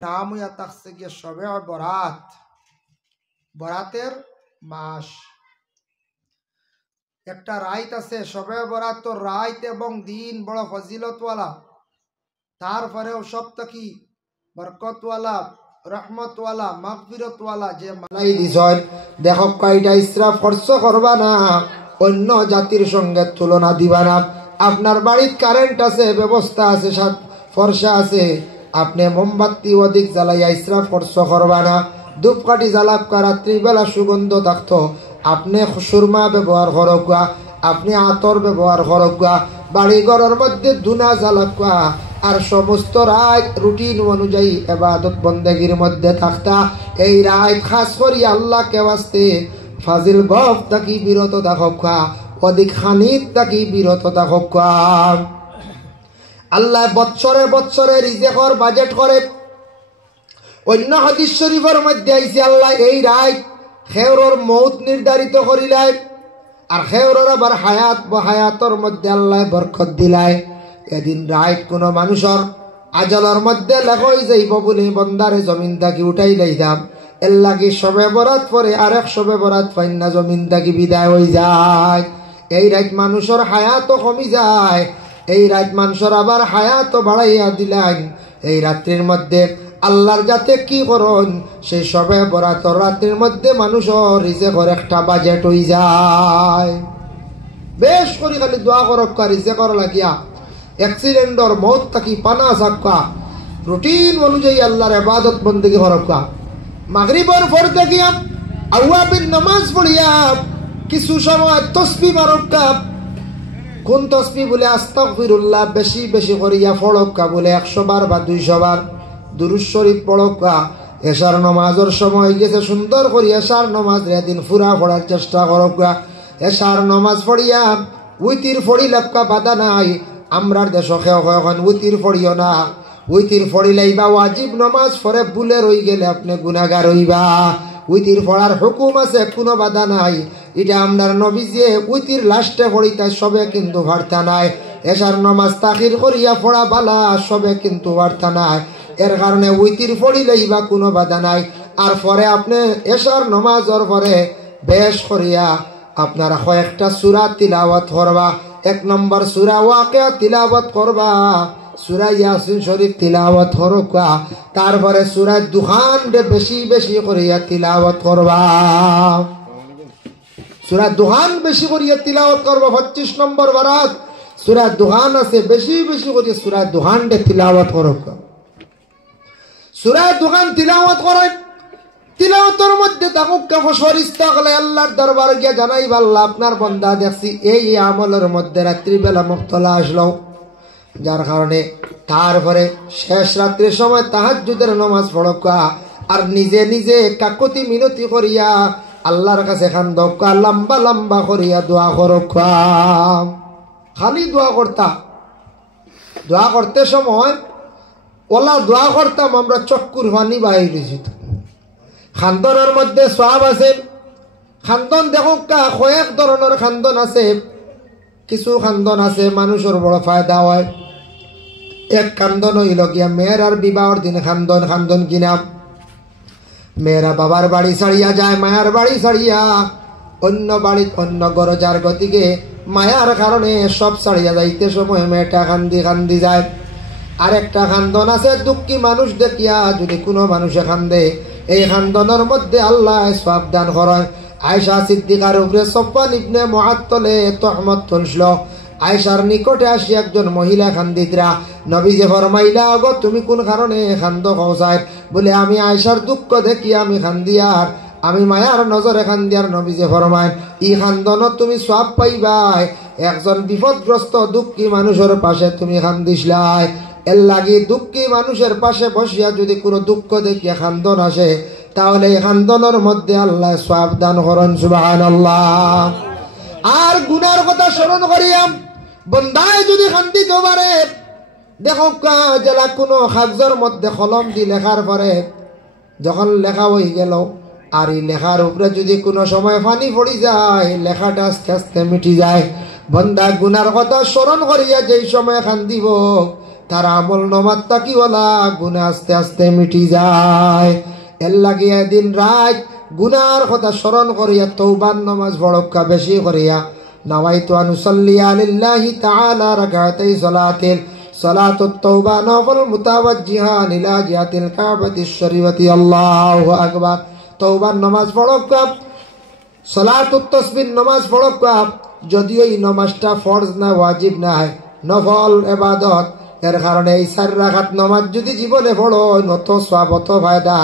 নাম হইয়া থাকছে গিয়ে শবে বরাত, বরাতের মাস। একটা রাইত আছে শবে বরাত, তো রাইত এবং দিন বড় ফজিলতওয়ালা, তারপরেও সব থাকি বরকতওয়ালা, রহমতওয়ালা, মাগফিরতওয়ালা যে মালাই দিছয়। দেখো কয়টা ইসরাফ খরচ করবা না, অন্য জাতির সঙ্গে তুলনা দিবা না। আপনার বাড়ির কারেন্ট আছে, ব্যবস্থা আছে, ফর্সা আছে, আপনি মোমবাতি অধিক জ্বালাইয়া ইসরাফ খরচ করবা না। ধূপকাঠি জ্বালাপকা, রাত্রিবেলা সুগন্ধ থাকতো, আপনি সুরমা ব্যবহার করকা, আপনি আতর ব্যবহার করকা, বাড়ি ঘরের মধ্যে ধুনা জ্বালাপকা, আর সমস্ত রাত রুটিন অনুযায়ী ইবাদত বন্দেগীর মধ্যে থাকতা। এই রাত খাস করি আল্লাহকে ওয়াস্তে ফাজিল গফ তাকি বিরত থাকা, অধিক খানিত তাকি বিরত থাকা। আল্লাহ বৎসরে বৎসরে রিজেকর বাজেট করে। অন্য হাদিস শরীফের মধ্যে আইছে আল্লাহ এই রাত খেওরর মৌত নির্ধারিত করিলাই, আর খেওরর আবার হায়াত হায়াতর মধ্যে আল্লাহ বরকত দিলাই। এদিন রাত কোন মানুষের আজলের মধ্যে লেখই যাইব বলে বন্দারে জমিন থাকি উঠাই লাইতাম, এর লাগি শবে বরাত পরে আরেক শবে বরাত পাইন না, জমিন থাকি বিদায় হয়ে যায়। এই রাত মানুষের হায়াতও কমি যায়, এই রাত মানুষের আবার হায়াতও বাড়াইয়া দিলেন। এই রাত্রির মধ্যে আল্লাহর যাতে কি করুন, সেই শবে বরাতর রাত্রির মধ্যে মানুষের রিজেকর একটা বাজেট হয়ে যায়। বেশ করে খালি দোয়া করক্কা, রিজেকর লাগিয়া অ্যাক্সিডেন্টর মৌত থাকি পানা সাক্কা, রুটিন অনুযায়ী আল্লাহর ইবাদত বন্দেগী করক্কা। মাগরিবের পর দেখিয়া আওয়াবিন নামাজ পড়িয়া কিছু সময় তসবিহ মারক্কা। কোন তসবিহ বলে আস্তাগফিরুল্লাহ বেশি বেশি করিয়া পড়ক্কা, বলে 100 বার বা 200 বার দুরূদ শরীফ পড়ক্কা। এশার নামাজের সময় গেছে, সুন্দর করিয়া এশার নামাজ দিন ফুরা পড়ার চেষ্টা করক্কা। এশার নামাজ পড়িয়া উইতির ফড়ি লাপকা বাধা নাই। আমরার দেশ এখন উইতির ফড়িও না, উইতির ফড়িলাইবা ওয়াজিব নমাজ পড়ে ভুলে রই গেলে আপনি গুনাহগার হইবা। উইতির পড়ার হুকুম আছে, কোনো বাধা নাই। এটা আমরার নবী যে উইতির লাস্টে পড়িতা সবে কিন্তু বার্তা নাই। এশার নমাজ তাখির করিয়া পড়া বালা, সবে কিন্তু বার্তা নাই। এর কারণে উইতির পড়িলাইবা কোনো বাধা নাই। আর পরে আপনি এশার নমাজের পরে বেশ করিয়া আপনারা কয়েকটা সূরা তিলাওয়াত করবা। 1 নম্বর সূরা ওয়াকিয়া তিলাওয়াত করবা, সূরা ইয়াসিন শরীফ তিলাওয়াত করবা, তারপরে সূরা দুখান বেশি বেশি করিয়া তিলাওয়াত করবা। সূরা দুখান বেশি করিয়া তিলাওয়াত করবা। 25 নম্বর বারাত সূরা দুখান আছে, বেশি বেশি করিয়া সূরা দুখান তিলাওয়াত করবা। সূরা দুখান তিলাওয়াত করেন, তিলাওয়াতের মধ্যে তাকুক্কা ফরিস্তা গলে আল্লাহর দরবারে গিয়া জানাইবা, আল্লাহ আপনার বান্দা দেখছি এই আমলের মধ্যে রাত্রিবেলা মুক্তলা আসলো, যার কারণে তারপরে শেষ রাত্রির সময় তাহাজ্জুদের নামাজ পড়কা, আর নিজে নিজে কাকুতি মিনতি করিয়া আল্লাহর কাছে খান্দকা, লম্বা লম্বা করিয়া দোয়া করকা। খালি দোয়া করতা, দোয়া করতে সময় ওলা দোয়া করতাম আমরা চক্কুর পানি বাইর হয়েছি। খান্দনের মধ্যে সওয়াব আছে। খান্দন দেখো কয়েক ধরনের খান্দন আছে। কিছু খান্দন আছে মানুষের বড় ফায়দা হয়। এক খান্দন হইল গিয়া মেয়ের আর বিবাহর দিন খান্দন। খান্দন কিনা মেয়েরা বাবার বাড়ি ছাড়িয়া যায়, মায়ার বাড়ি ছাড়িয়া অন্য বাড়ি অন্য গরজার গতিকে মায়ার কারণে সব ছাড়িয়া যাইতে সময় মেয়েটা কান্দি কান্দি যায়। আরেকটা খান্দন আছে দুঃখী মানুষ দেখিয়া যদি কোনো মানুষে কান্দে, এই খান্দনের মধ্যে আল্লাহ সওয়াব দান করেন। আয়েশা সিদ্দিকার উপরে সফওয়ান ইবনে মুআত্তালে তহমত তুলছিল। আয়েশার নিকটে আসি একজন মহিলা খান্দিতরা, নবীজি ফরমাইলা, গো তুমি কোন কারণে খান্দ কওসাই? বলে আমি আয়েশার দুঃখ দেখি আমি খান্দিয়ার, আমি মায়ার নজরে খান্দিয়ার। নবীজি ফরমায়, ই খান্দনত তুমি সওয়াব পাইবাই, একজন বিপদগ্রস্ত দুঃখী মানুষের পাশে তুমি খান্দিসলাই। এর লাগি দুঃখী মানুষের পাশে বসিয়া যদি কোনো দুঃখ দেখিয়া খান্দন আসে, তাহলে এই খান্দনের মধ্যে আল্লাহ সওয়াব দান করেন। সুবহানাল্লাহ। আর গুনার কথা স্মরণ করিয়া বন্দায় যদি খান্দিতে পারে, দেখো জেলা কোনো কাগজের মধ্যে কলম দি লেখার পরে যখন লেখা হয়ে গেল, আর এই লেখার উপরে যদি কোনো সময় পানি পড়ি যায়, লেখাটা আস্তে আস্তে মিটি যায়। বন্দা গুনার কথা স্মরণ করিয়া যেই সময় খান্দিব, তার আমল নমাজ তাকিওয়ালা গুনাহ আস্তে আস্তে মিটি যায়। এর লাগিয়ে দিন রাত গুনার কথা স্মরণ করিয়া তওবার নামাজ পড়কা বেশি করিয়া নাওয়াইতু আন উসাল্লিয়া লিল্লাহি তাআলা রাকাতাই সালাতিল সালাতুত তাওবা নফল মুতাওয়াজ্জিহান ইলা জিহাতিল কাবাতিশ শরীফাতি আল্লাহু আকবার। তওবার নামাজ পড়কা, সালাতুত তাসবিহ নামাজ পড়কা, যদিও এই নামাজটা ফরজ না, ওয়াজিব না, নফল ইবাদত, এর কারণে এই 4 রাকাত নামাজ যদি জীবনে পড়ো নত সওয়াব অত ফায়দা।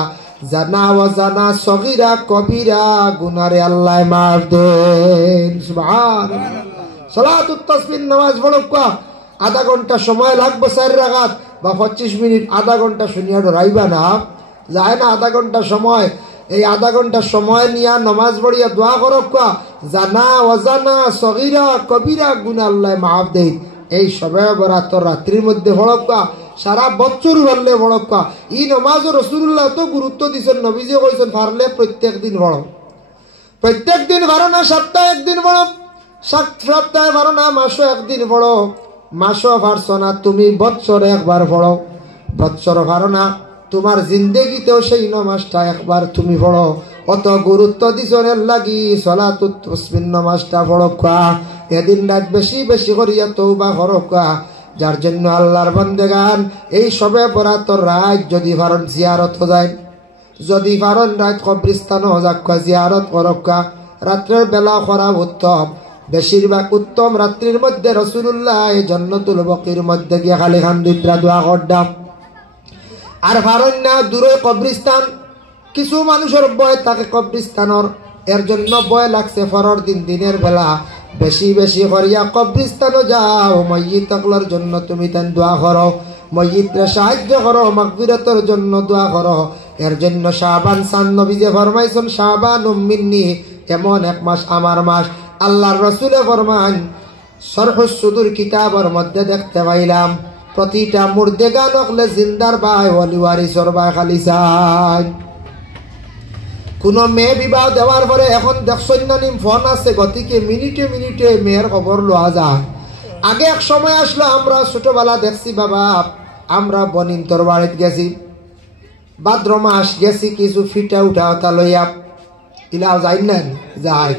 জানা ওয়া জানা সগীরা কবিরা গুনারে আল্লাহ মাফ দেন। সুবহানাল্লাহ। সালাতুত তাসবিহ নামাজ পড়কা আধা ঘন্টা সময় লাগবে 4 রাকাত বা 25 মিনিট, আধা ঘন্টা শুনিয়া ডরাইবা না, যায় না আধা ঘন্টা সময়। এই আধা ঘন্টা সময় নিয়ে নামাজ পড়িয়া দোয়া করকা, জানা ওয়াজানা সগীরা কবিরা গুনাহ আল্লাহ মাফ দেন। এই সবে বরাত রাত্রির মধ্যে পড়কা, সারা বছর বললে পড়কা। এই নামাজ রাসূলুল্লাহ তো গুরুত্ব দিয়েছেন, নবীজি কইছেন পারলে প্রত্যেক দিন পড়ো। প্রত্যেক দিন পারো না, সপ্তাহে একদিন পড়ো, সপ্তাহে পারো না মাসে একদিন পড়ো, মাসও পারছো না তুমি বছরে একবার পড়ো, বছর পারো না তোমার জিন্দেগিতেও সেই নামাজটা একবার তুমি পড়ো। অত গুরুত্ব দিছনের লাগি সালাতুত তাসবিহ নামাজটা পড়কা। এদিন রাত বেশি বেশি করিয়া তওবা করকা, যার জন্য আল্লাহর বান্দাগান এই সবে বরাতর রাত যদি পারেন জিয়ারত যায়, যদি পারেন রাত কবরস্থানও যাক্কা জিয়ারত করকা। রাত্রের বেলা করা উত্তম, বেশিরভাগ উত্তম রাত্রির মধ্যে রাসূলুল্লাহ জান্নাতুল বাকির মধ্যে গিয়া খালি খান্দিত্রা দোয়া করদাম। আর পারেন না দূরে কবরস্থান, কিছু মানুষের ভয় থাকে কবরস্থানের, এর জন্য ভয় লাগছে ফরর দিন দিনের বেলা বেশি বেশি করিয়া কবরস্থানও যাও, ময়্যিত আকলার জন্য তুমি তেন দোয়া করো, ময়্যিতরে সাহায্য করো, মাগফিরাতের জন্য দোয়া করো। এর জন্য শাবান সান নবী যে ফরমাইছেন শাবানুম মিন্নি, এমন এক মাস আমার মাস। আল্লাহর রাসূলে ফরমান শরহুস সুদুর কিতাবের মধ্যে দেখতে পাইলাম প্রতিটা মুর্দেগা নকলে জিন্দার ভাই ওলি ওয়ারিসর ভাই খালি চাই। কোন মেয়ে বিবাহ দেওয়ার পরে এখন দেখছেন না নিম ফোন আছে, গতিকে মিনিটে মিনিটে মেয়ের খবর লওয়া যায়। আগে এক সময় আসলো আমরা ছোটবেলা দেখছি বাবা, আমরা বনিন্তর বাড়িতে গেছি, ভাদ্র মাস গেছি কিছু ফিটা উঠা ওটা লইয়া ইলাও যাই না যাই,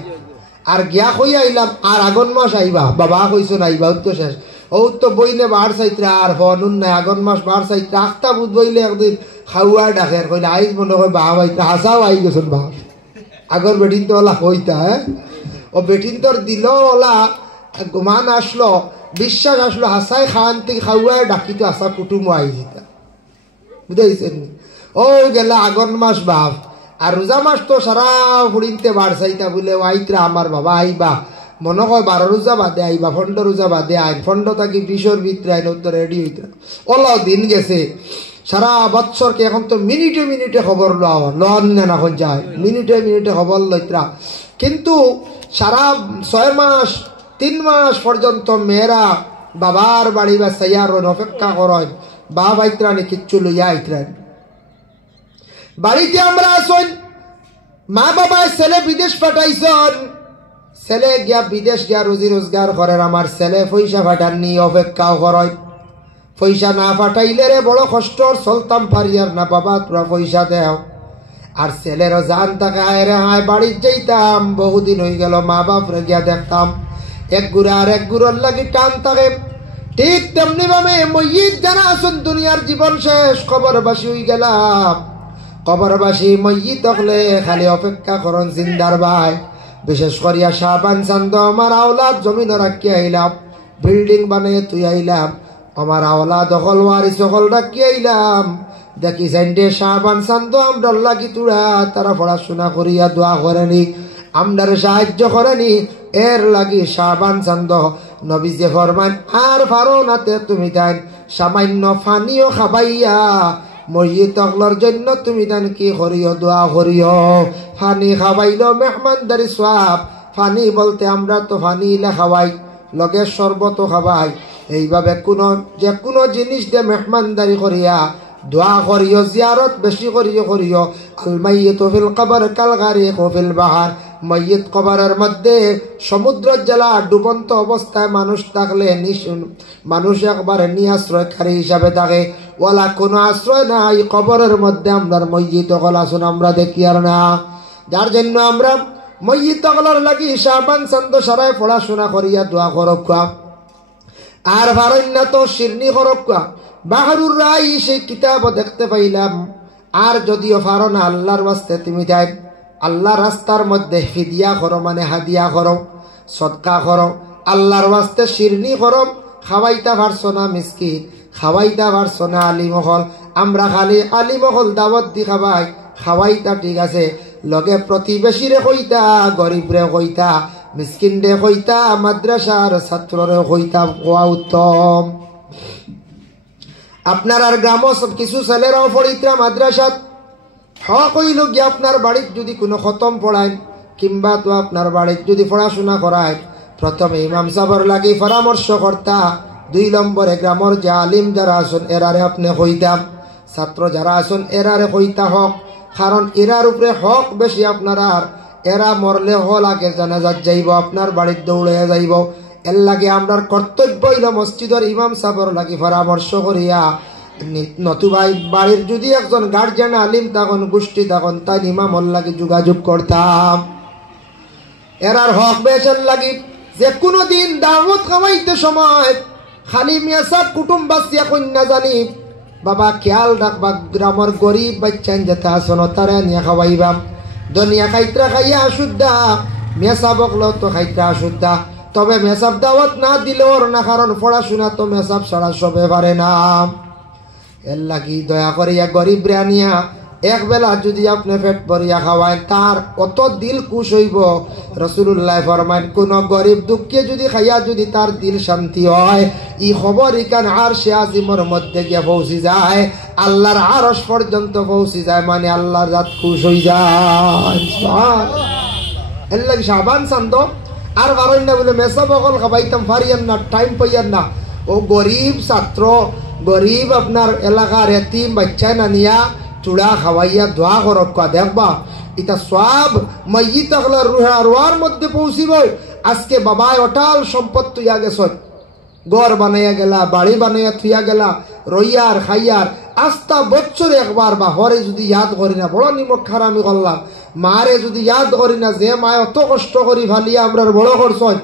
আর গিয়া কইয়া আইলাম আর আগন মাস আইবা, বাবা কইছো না আইবা তো শেষ। ও তো বইনে বার চাইত্রা আর হনুন নাই, আগন মাস বার চাইত্রা আখতা বুধ বইলে একদিন খাওয়া ডাকে কইলে আইজ মনে হয় বাবা বাইত্রা হাসাও আই গেছেন বাপ। আগর বেটিন তো ওলা হইতা, হ্যাঁ ও বেটিন তোর দিল ওলা মান আসলো, বিশ্বাস আসলো, হাসাই খাওয়ান থেকে খাওয়া ডাকিতো আসা কুটুম আই যেতা, বুঝাইছেন। ও গেলা আগন মাস বাপ, আর রোজা মাস তো সারা ফুড়িনতে বার চাইতা বলে আইত্রা আমার বাবা আইবা, মনে হয় 12 রোজা বাদে আইবা, 15 রোজা বাদে আইন, 15 থাকি 20 ভিতরে আইন তো রেডি হইত। ওলা দিন গেছে সারা বৎসরকে, এখন তো মিনিটে মিনিটে খবর লন না এখন যায়, মিনিটে মিনিটে খবর লইত্রা। কিন্তু সারা 6 মাস 3 মাস পর্যন্ত মেয়েরা বাবার বাড়ি বা সাইয়ার অপেক্ষা করেন, বাবা আইত্রানি কিচ্ছু লইয়া আইত্রান। বাড়িতে আমরা আসুন, মা বাবা ছেলে বিদেশ পাঠাইছেন, ছেলে গিয়া বিদেশ গিয়া রুজি রোজগার করেন, আমার ছেলে পয়সা পাঠাননি অপেক্ষাও করেন। পয়সা না পাঠাইলে রে বড় কষ্ট চলতাম পারিয়ার না, বাবা তোরা পয়সা দেও। আর ছেলেরও জান থাকে হায় রে হায় বাড়ির যাইতাম, বহুদিন হয়ে গেল মা বাপরে গিয়া দেখতাম, এক গুড়া আর এক গুড়ার লাগি টান থাকে। ঠিক তেমনি ভাবে ময়িত যারা আসুন দুনিয়ার জীবন শেষ, কবরবাসী হয়ে গেলাম, কবরবাসী ময়িত হলে খালি অপেক্ষা করন জিন্দার ভাই। বিশেষ করিয়া শাবান চান্দ আমার আওলাদ জমিন রাখি আইলাম, বিল্ডিং বানিয়ে তুই আইলাম, আমার আওলাদ দখল ওয়ারি সকল রাখি আইলাম। দেখি সাইন্ডে শাবান চান্দ আমরা লাগি তুরা, তারা পড়াশোনা করিয়া দোয়া করেনি, আমরার সাহায্য করেনি। এর লাগি শাবান চান্দ নবীজি ফরমান আর ফারো নাতে তুমি তাই সামান্য ফানিও খাবাইয়া মসজিদ তকলর জন্য তুমি তান কি করিও দোয়া করিও। ফানি খাওয়াইলো মেহমানদারি সওয়াব, ফানি বলতে আমরা তো ফানি ইলা খাওয়াই, লগে শরবত খাওয়াই। এইভাবে যে কোনো জিনিস দিয়ে মেহমানদারি করিয়া দোয়া করিও, জিয়ারত বেশি করিও। আল মাইয়িতু ফিল কবর কাল গারিকু ফিল বাহর, ময়িত কবরের মধ্যে সমুদ্র জেলা ডুবন্ত অবস্থায় মানুষ থাকলে মানুষ একবারে নিরাশ্রয়কারী হিসাবে থাকে, ওলা কোনো আশ্রয় নাই কবরের মধ্যে। আমরা ময়িত হল আসুন আমরা দেখি আর না, যার জন্য আমরা ময়িত হলার লাগি শাবান চন্দ সারায় পড়াশোনা করিয়া দোয়া করবা। আর ভারণ্য তো শিরনি করবা। বাহারুর রাই সেই কিতাব দেখতে পাইলাম। আর যদিও পারো না আল্লাহর ওয়াস্তে তুমি যাই আল্লাহ রাস্তার মধ্যে ফিদিয়া করো, মানে হাদিয়া করো, সদকা করো, আল্লাহর ওয়াস্তে শিরনি করো। খাওয়াইতা পারছো না মিসকিন, খাওয়াইতা পারছো না আলিমহল, আমরা খালি আলিমহল দাওয়াত দি খাবাই, খাওয়াইতা ঠিক আছে, লগে প্রতিবেশীরে কইতা, গরিবরে কইতা, মিসকিন রে কইতা, মাদ্রাসার ছাত্ররে কইতা, কোয়া উত্তম। আপনার আর গ্রামও সব কিছু ছেলেরাও পড়িত্রা মাদ্রাসাত, হক হইল গিয়ে আপনার বাড়ির যদি কোনো খতম পড়ায় কিংবা তো আপনার বাড়ির যদি পড়াশোনা করায়, প্রথমে ইমাম সাহেবের লাগি পরামর্শ কর্তা, 2 নম্বরে গ্রামের যে আলিম যারা আসুন এরারে আপনি কইতাম, ছাত্র যারা আসুন এরারে কইতা হক, কারণ এরার উপরে হক বেশি আপনার। আর এরা মরলে হল আগে জানাজাত যাইব, আপনার বাড়ির দৌড়ে যাইব। এর লাগে আমরার কর্তব্য হইল মসজিদের ইমাম সাহেবের লাগি পরামর্শ করিয়া, নতুবাই বাড়ির যদি একজন গার্জিয়ান আলিম তখন গোষ্ঠী তখন তাই ইমামর লাগি যোগাযোগ করতাম। এরার হক বেশের লাগি যে কোনো দিন দাওয়াত খাওয়াইতে সময় খালি মিয়া সব কুটুম্ব বাসিয়া কন্যা জানি বাবা খেয়াল রাখবা, গ্রামের গরিব বাচ্চান যেতে আসন তারা নিয়ে খাওয়াইবা। দুনিয়া খাইত্রা খাইয়া আসুদ্ধা, মেসাবক লো তো খাইত্রা আসুদ্ধা, তবে মেসাব দাওয়াত না দিলেও না, কারণ পড়াশোনা তো মেসাব ছাড়া সবে পারে না। এর লাগি দয়া করিয়া গরিব রানিয়া একবেলা যদি আপনি পেট ভরিয়া খাওয়ায় তার অত দিল খুশ হইব। রাসূলুল্লাহ ফরমান কোন গরিব দুঃখে যদি খাইয়া যদি তার দিল শান্তি হয়, ই খবর ইকান আরশে আজিমের মধ্যে গিয়ে পৌঁছে যায়, আল্লাহর আরশ পর্যন্ত পৌঁছে যায়, মানে আল্লাহর জাত খুশ হয়ে যায়। এর লাগি শাবান চান্দ আর কারণ না বলে মেসা বকল খাবাইতাম পারিয়েন না, টাইম পাইয়েন না। ও গরিব ছাত্র, গরিব আপনার এলাকার এতিম বাচ্চা না নিয়া চূড়া খাওয়াইয়া দোয়া করক, দেখবা এটা সব ময়িত আকলার রুহার মধ্যে পৌঁছিব। আজকে বাবায় অটাল সম্পদ তুইয়া গেছ, ঘর বানাইয়া গেলা, বাড়ি বানাইয়া থুইয়া গেলা, রইয়ার খাইয়ার আস্তা বছরে একবার বা হরে যদি ইয়াদ করি না, বড় নিমক খারামি করলাম। মারে যদি ইয়াদ করি না, যে মায় অত কষ্ট করি ভালিয়া আমরা বড় করছন,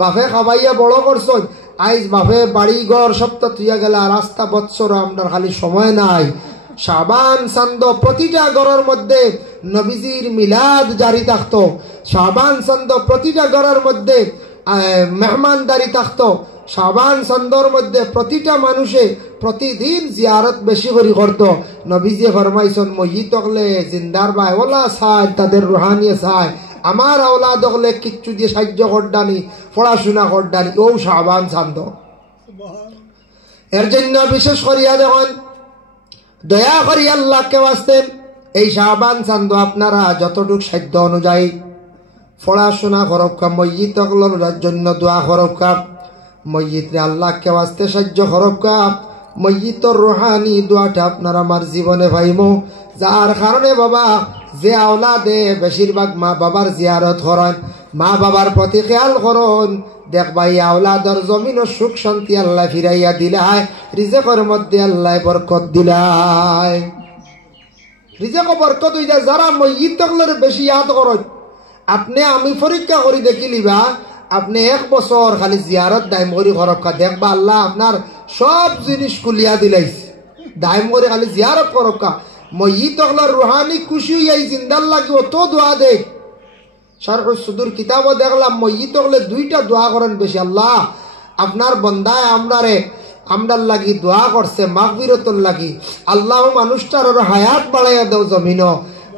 বাপে খাবাইয়া বড় করছন, আইজ বাপে বাড়ি ঘর সপ্তাহ থুইয়া গেলা, রাস্তা বৎসর আমরা খালি সময় নাই। শাবান চান্দ প্রতিটা ঘরের মধ্যে নবীজির মিলাদ জারি থাকতো, শাবান চান্দ প্রতিটা ঘরের মধ্যে মেহমানদারি থাকতো, শাবান চান্দর মধ্যে প্রতিটা মানুষে প্রতিদিন জিয়ারত বেশি করে করতো। নবীজি ফরমাইছেন মহিত হলে জিন্দার ভাই ওলা চায়, তাদের রুহানিয়ে চায়, আমার আওলাদ হলে কিচ্ছু দিয়ে সাহায্য করডানি, পড়াশোনা করডানি, ও শাবান চান্দ। এর জন্য বিশেষ করিয়া দেখেন, দয়া করি আল্লাহকে আসতেন এই শাবান চান্দ আপনারা যতটুক সাধ্য অনুযায়ী পড়াশোনা করক্কা, মসজিদ জন্য দোয়া করক্কা, মসজিদে আল্লাহকে আসতে সাহায্য করক্কা। মসজিদর রুহানি দোয়াটা আপনারা আমার জীবনে পাইমো, যার কারণে বাবা যে আওলাদে বেশিরভাগ মা বাবার জিয়ারত করেন, মা বাবার প্রতি খেয়াল করুন, দেখবা এই আওলাদর জমিন ও সুখ শান্তি আল্লাহ ফিরাইয়া দিলায়, রিজেকের মধ্যে আল্লাহ বরকত দিলায়, রিজেক বরকত হইয়া যারা মসজিদ তকলের বেশি ইয়াদ করেন। আপনি আমি পরীক্ষা করি দেখিলিবা, আপনি 1 বছর খালি জিয়ারত দাইম করি করক্কা, দেখবা আল্লাহ আপনার সব জিনিস খুলিয়া দিলাইছে, দাইম করে খালি জিয়ারত করক্কা। মসজিদ তকলের রুহানি খুশি হইয়াই জিন্দার লাগি অত দোয়া দেখ। শারহুস সুদুর কিতাবও দেখলাম মসজিদ তকলে 2টা দোয়া করেন বেশি, আল্লাহ আপনার বন্দায় আমরার লাগি দোয়া করছে মাগফিরাতুল লাগি, আল্লাহ মানুষটার আরো হায়াত বাড়াইয়া দাও জমিন,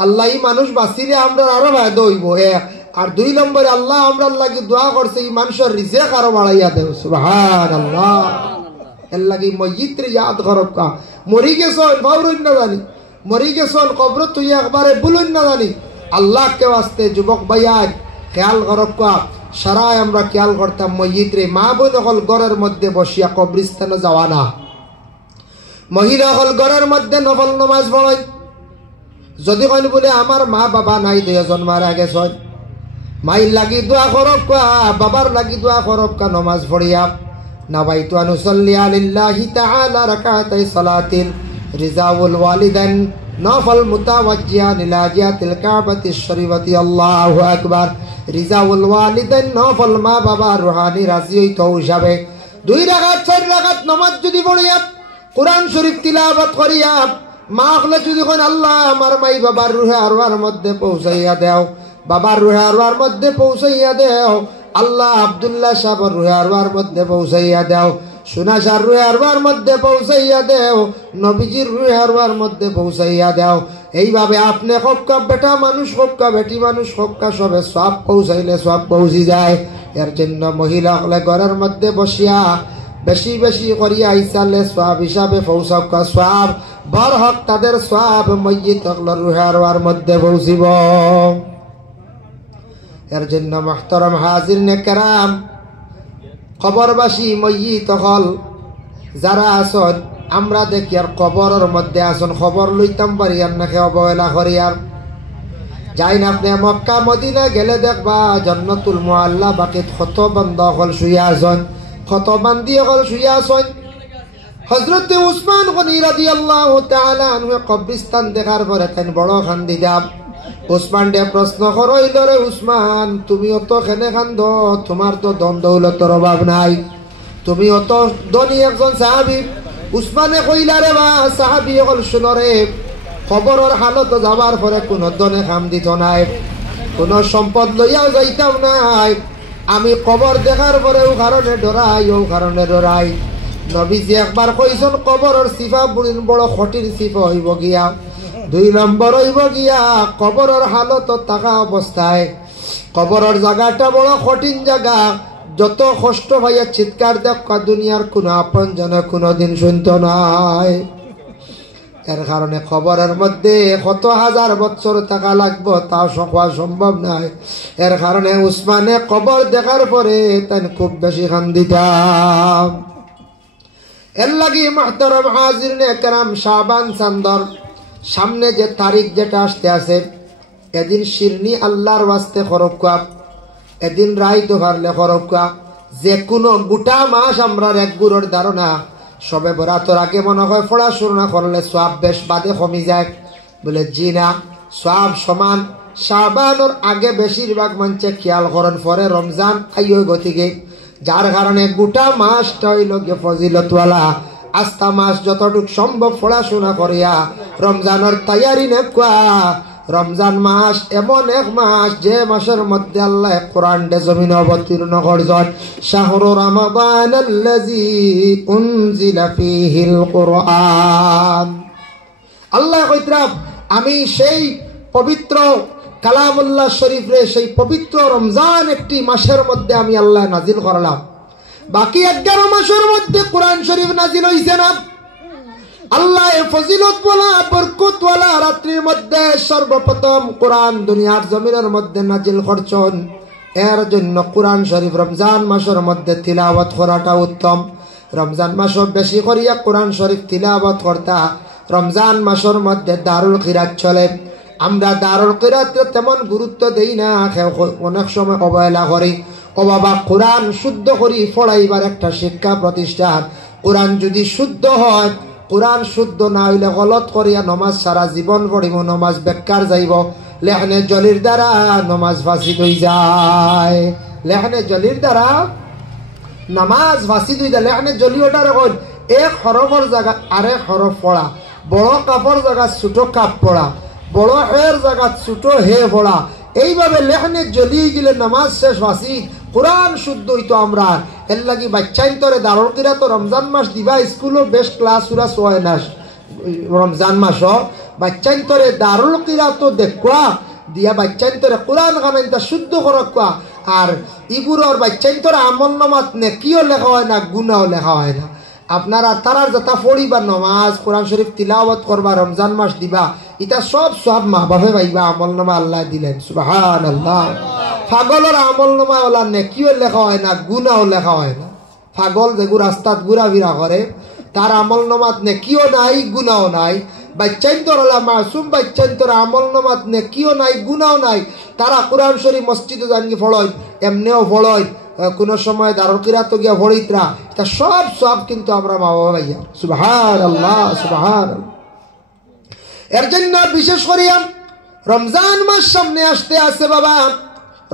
আল্লাহ এই মানুষ বাঁচিলে আমরা আরো ফায়দা হইব। আর 2 নম্বরে আল্লাহ আমরার লাগি দোয়া করছে এই মানুষের রিজেক আরো বাড়াইয়া দেও, সুবহানাল্লাহ। এর লাগি মসজিদ রে ইয়াদ করক্কা। মরি গেছন ভাউরই না জানি, মরি গেছন কবর তুই একবারে বুলুন না জানি, আল্লাহকে আসতে যুবক ভাইয়ার খেয়াল করক্কা। সারাই আমরা খেয়াল করতাম মসজিদ রে, মা বোন হল ঘরের মধ্যে বসিয়া কবরিস্তানে যাওয়া না, মহিলা হল ঘরের মধ্যে নফল নমাজ পড়াই। যদি কইন বলে আমার মা বাবা নাই, 2 জন মারা গেছেন, মাইর লাগি দোয়া করব বাবার লাগি দোয়া করব নামাজ পড়িয়া নাবাইতু আন উসাল্লি লিল্লাহি তাআলা রাকাতাই সালাতিন রিজাউল ওয়ালিদান নফল মুতাওয়াজ্জিহান ইলা জিহাতিল কাবাতিশ শরীফাতি আল্লাহু আকবার রিজাউল ওয়ালিদান নফল মা বাবা রুহানি রাজি হইতো হিসাবে 2 রাকাত 4 রাকাত নামাজ যদি পড়িয়া কোরআন শরীফ তিলাওয়াত করিয়া মা হলে যদি কোন আল্লাহ আমার মাই বাবার রুহে আরওয়ার মধ্যে পৌঁছাইয়া দাও বাবার রুহে আরওয়ার মধ্যে পৌঁছাইয়া দাও আল্লাহ আব্দুল্লাহ সাহেবের রুহে আরওয়ার মধ্যে পৌঁছাইয়া দাও সুনাশার রুহে আরওয়ার মধ্যে পৌঁছাইয়া দাও নবীজির রুহে আরওয়ার মধ্যে পৌঁছাইয়া দাও এইভাবে আপনি হক্কা বেটা মানুষ হক্কা বেটি মানুষ হক্কা সবে সব পৌঁছাইলে সব পৌঁছি যায় এর জন্য মহিলা হলে ঘরের মধ্যে বসিয়া বেশি বেশি করিয়া ইসালে সওয়াব হিসাবে পৌঁছাকা সওয়াব বর হক তাদের সওয়াব মইয়িত হকলের রুহে আরওয়ার মধ্যে পৌঁছিব এর জন্য মুহতারাম হাজিরিনে কেরাম কবরবাসী মইয়িত হল যারা আছেন আমরা দেখি আর কবরের মধ্যে আছেন খবর লইতাম পারি আর নাকি অবহেলা করি আর যাই না আপনি মক্কা মদিনা গেলে দেখবা জান্নাতুল মুআল্লা বাকিত কত বান্দা হল শুইয়া আছেন কত বান্দি হল শুইয়া আছেন হযরত উসমান গনি রাদিয়াল্লাহু তাআলা আনহু কবরস্থান দেখার পরে তেন বড় কান্দি দাম উসমান দে প্রশ্ন করইল রে উসমান তুমি অত কেনে কান্দ তোমার তো ধন দৌলতের অভাব নাই তুমি অত ধনী একজন সাহাবী উসমানে কইলা রে বা সাহাবী হল শুনরে খবরের হালত যাবার পরে কোন ধনে কাম দিত নাই কোন সম্পদ লইয়াও যাইতাম নাই আমি কবর দেখার পরেও কারণে ডরাই নবীজি একবার কইছেন কবরের সিফা বড় কঠিন সিফা হইব গিয়া 2 নম্বর হইব গিয়া কবরের হালত থাকা অবস্থায় কবরের জায়গাটা বড় কঠিন জায়গা যত কষ্ট ভাইয়া চিৎকার দেখা দুনিয়ার কোন আপন জন কোনদিন শুনত নাই এর কারণে কবরের মধ্যে কত হাজার বছর থাকা লাগবে তাও হওয়া সম্ভব নয় এর কারণে উসমানে কবর দেখার পরে তাই খুব বেশি কান্দিতাম এর লাগি মুহতারাম হাজিরিনে কেরাম শাবান চাঁদর সামনে যে তারিখ যেটা আসতে আছে এদিন শিরনি আল্লাহর ওয়াস্তে খরকা এদিন রাইতো পারলে খরকা যে কোনো গোটা মাস আমরা এক গুড়োর ধারণা সবে বরাতর আগে মনে হয় পড়াশোনা করলে সওয়াব বেশ বাদে কমে যায় বলে জি না সওয়াব সমান শাবানের আগে বেশিরভাগ মানুষে খেয়াল করেন পরে রমজান আইয় গতিকে যার কারণে গোটা মাসটা হইল গে ফজিলতওয়ালা আস্থা মাস যতটুক সম্ভব পড়াশোনা করিয়া রমজানের তৈয়ারি নেকুয়া রমজান মাস এমন এক মাস যে মাসের মধ্যে আল্লাহ কোরআন দে জমিন অবতীর্ণ করছেন শাহরু রমাদানাল্লাযী উনজিলা ফীহিল কুরআন আল্লাহ কইতরা আমি সেই পবিত্র কালামুল্লাহ শরীফ রে সেই পবিত্র রমজান একটি মাসের মধ্যে আমি আল্লাহ নাজিল করলাম বাকি 11 মাসের মধ্যে কোরআন শরীফ নাজিল হইছে না আল্লাহ ফজিলত ওয়ালা বরকত ওয়ালা রাত্রির মধ্যে সর্বপ্রথম কোরআন দুনিয়ার জমিনের মধ্যে নাজিল করছেন এর জন্য কোরআন শরীফ রমজান মাসের মধ্যে তিলাওয়াত করাটা উত্তম রমজান মাস বেশি করিয়া কোরআন শরীফ তিলাওয়াত করতা রমজান মাসের মধ্যে দারুল কিরাত চলে আমরা দারুল কিরাতে তেমন গুরুত্ব দেই না অনেক সময় অবহেলা করি ও বাবা কোরআন শুদ্ধ করি পড়াইবার একটা শিক্ষা প্রতিষ্ঠান কোরআন যদি শুদ্ধ হয় কোরআন শুদ্ধ না হইলে গলত করিয়া নমাজ সারা জীবন পড়িব নমাজ বেকার যাইব লেখনে জলির দ্বারা নমাজ ফাঁসিদ হয়ে যায় লেখনে জলির দ্বারা নামাজ ফাঁসিদ হয়ে যায় লেখনে জলি ওটার এক হরফর জায়গা আরেক হরফ পড়া বড় কাপড় জায়গা ছোট কাপ পড়া বড় হের জায়গা ছোট হে পড়া এইভাবে লেখনে জ্বলিয়ে গেলে নামাজ শেষ ফাঁসিদ কোরআন শুদ্ধ হইতো আমরা এর লাগি বাচ্চাইন তরে দারুল কিরাত তো রমজান মাস দিবা স্কুলও বেশ ক্লাস উরা হয় না রমজান মাস বাচ্চাইন তরে দারুল কিরাত তো দেখুয়া দিয়া বাচ্চাইন তরে কোরআন গানাইতা শুদ্ধ করকুয়া আর ইগুরর বাচ্চাইন তরে আমল নামাত নেকিও লেখা হয় না গুনাও লেখা হয় না আপনারা তারার যাতা পড়িবা নমাজ কোরআন শরীফ তিলাওয়াত করবা রমজান মাস দিবা এটা সব মা বাপে পাইবা আমল নামা আল্লাহ দিলেন সুবহানাল্লাহ পাগলের আমল নামা ওলা নেকিও লেখা হয় না গুনাও লেখা হয় না পাগল যেগু রাস্তাত ঘুরাফিরা করে তার আমল নামাত নেকিও নাই গুনাও নাই বাচ্চাইন্তর হলা মাসুম বাচ্চাইন্তর আমল নামাত নেকিও নাই গুনাও নাই তারা কোরআন শরীফ মসজিদে জানি ফড়য় এমনিও ফড়য় কোনো সময় দারুল কিরাত গিয়া ফড়িতরা তা সব কিন্তু আমরা মা বাবা ভাইয়া সুবহানাল্লাহ সুবহানাল্লাহ। এর জন্য বিশেষ করিয়া রমজান মাস সামনে আসতে আছে বাবা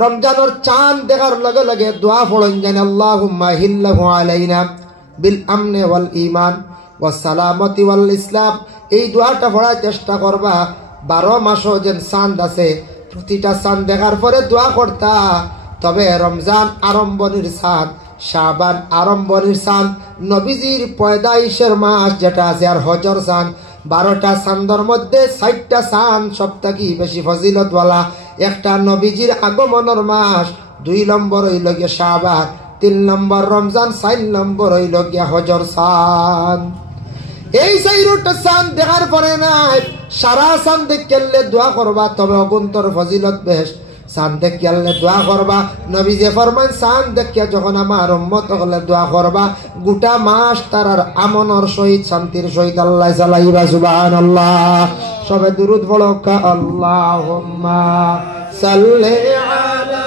রমজানের চাঁদ দেখার লগে লগে দোয়া পড়েন জানি আল্লাহুম্মা হিল্লাহু আলাইনা বিল আমনে ওয়াল ঈমান ওয়াস সালামতি ওয়াল ইসলাম। এই দোয়াটা পড়ার চেষ্টা করবা 12 মাসও যেন চাঁদ আছে প্রতিটা চাঁদ দেখার পরে দোয়া করতা। তবে রমজান আরম্ভনির চাঁদ শাবান আরম্ভনির চাঁদ নবীজির পয়দাইশের মাস যেটা আছে আর হজর চাঁদ 12টা চাঁদের মধ্যে 60টা চাঁদ সবথেকে বেশি ফজিলতওয়ালা। একটা নবীজির আগমনের মাস, 2 নম্বর হইল গিয়া শাবান, 3 নম্বর রমজান, 4 নম্বর হইল গিয়া হজর চাঁদ। এই 4টা চাঁদ দেখার পরে নাই সারা চাঁদ দেখলে দোয়া করবা তবে অগুন্তর ফজিলত বেশ। চাঁদ দেখিয়ালে দোয়া করবা নবীজি ফরমান চাঁদ দেখিয়া যখন আমার উম্মত হলে দোয়া করবা গোটা মাস তারার আমনের সহিত শান্তির সহিত আল্লাহ চালাইবা সুবহানাল্লাহ। সবে দুরূদ পড়ো আল্লাহুম্মা সাল্লি আলা